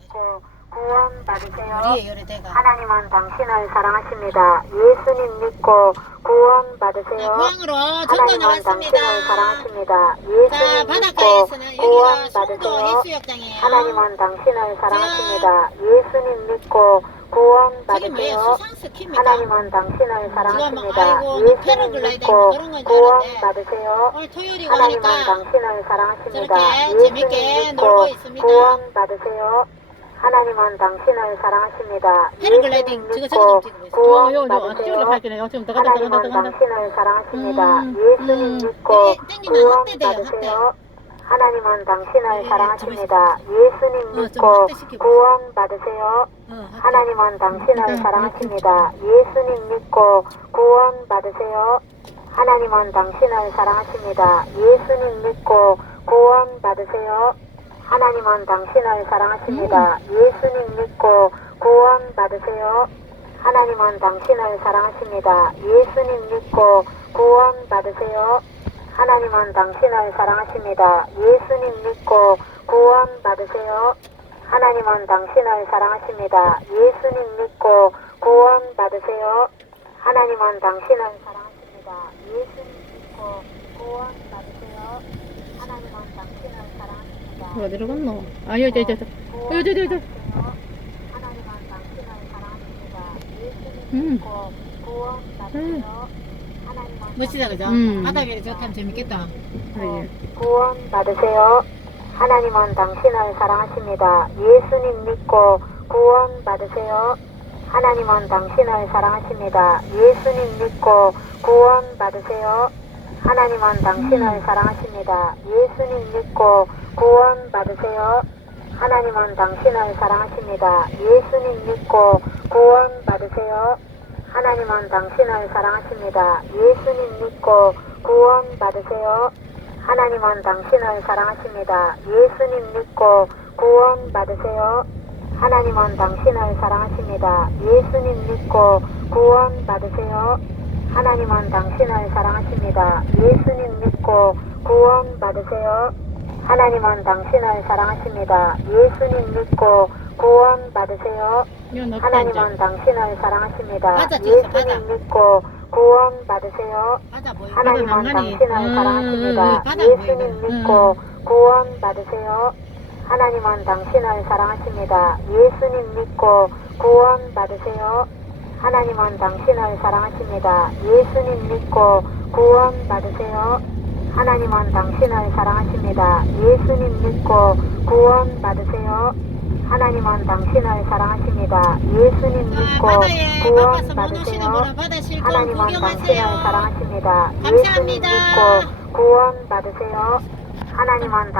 믿고 구원 받으세요. 우리의 열애대가. 하나님은 당신을 사랑하십니다. 예수님 믿고 구원 네, 받으세요. 포항으로 전도 하나님은 나왔습니다. 당신을 사랑하십니다. 자, 예수님 믿고 바닷가에서는 구원 여기가 송도 받으세요. 해수욕장이에요. 하나님은 당신을 사랑하십니다. 예수님 믿고 구원 저기 뭐예요? 받으세요. 수상 스키입니까? 하나님은 당신을 뭐, 사랑하십니다. 아이고, 예수님 패러글라이딩 믿고 뭐 그런 건줄 구원 알았는데. 받으세요. 오늘 토요일이고 하나님은 하니까 당신을 사랑하십니다. 저렇게 재밌게 예수님 믿고 있습니다. 구원 받으세요. 하나님은 당신을 사랑하십니다. 예수님 믿고 구원 받으세요. 하나님은. 당신을 사랑하십니다. 음, 예수님 음. 믿고 구원 받으세요. 하나님은 당신을 예, 사랑하십니다. 예수님 믿고 구원 받으세요. 어, 하나님은 당신을 사랑하십니다. 예수님 믿고 구원 받으세요. 하나님은 당신을 사랑하십니다. 예수님 믿고 구원 받으세요. 하나님은 당신을 사랑하십니다. 예수님 믿고 구원 받으세요. 하나님은 당신을 사랑하십니다. 예수님 믿고 구원 받으세요. 하나님은 당신을 사랑하십니다. 예수님 믿고 구원 받으세요. 하나님은 당신을 사랑하십니다. 예수님 믿고 구원 받으세요. 하나님은 당신을 사랑하십니다. 예수님 믿고 구원 받으세요. 하나님은 당신을 사랑하십니다. 어디로 갔노? 아, 여기, 여기, 여기. 여기, 여기, 여기. 음. 하나님은 멋지다 그죠? 음. 바다뷰를 좋다면 재밌겠다. 예. 구원 받으세요. 하나님은 당신을 사랑하십니다. 예수님 믿고 구원 받으세요. 하나님은 당신을 사랑하십니다. 예수님 믿고 구원 받으세요. 하나님은 당신을 사랑하십니다. 예수님 믿고 구원 받으세요. 하나님은 당신을 사랑하십니다. 예수님 믿고 구원 받으세요. 하나님은 당신을 사랑하십니다. 예수님 믿고 구원 받으세요. 하나님은 당신을 사랑하십니다. 예수님 믿고 구원 받으세요. 하나님은 당신을 사랑하십니다. 예수님 믿고 구원 받으세요. 하나님은 당신을 사랑하십니다. 예수님 믿고 구원 받으세요. 하나님은 당신을 사랑하십니다. 예수님 믿고 구원 받으세요. 하나님은. 당신을 사랑하십니다. 예수님 믿고 구원 받으세요. 하나님은. 당신을 음, 사랑하십니다. 예수님. 믿고 구원 받으세요. 하나님은 당신을 사랑하십니다. 예수님 믿고 구원 받으세요. 하나님은 당신을 사랑하십니다. 예수님 믿고 구원 받으세요. 하나님은 당신을 사랑하십니다. 예수님 믿고 구원 받으세요. 하나님은 당신을 사랑하십니다. 예수님 아, 믿고 구원 받으세요. 하나님은. 당신을 사랑하십니다. 예수님. 믿고 구원 받으세요. 하나님은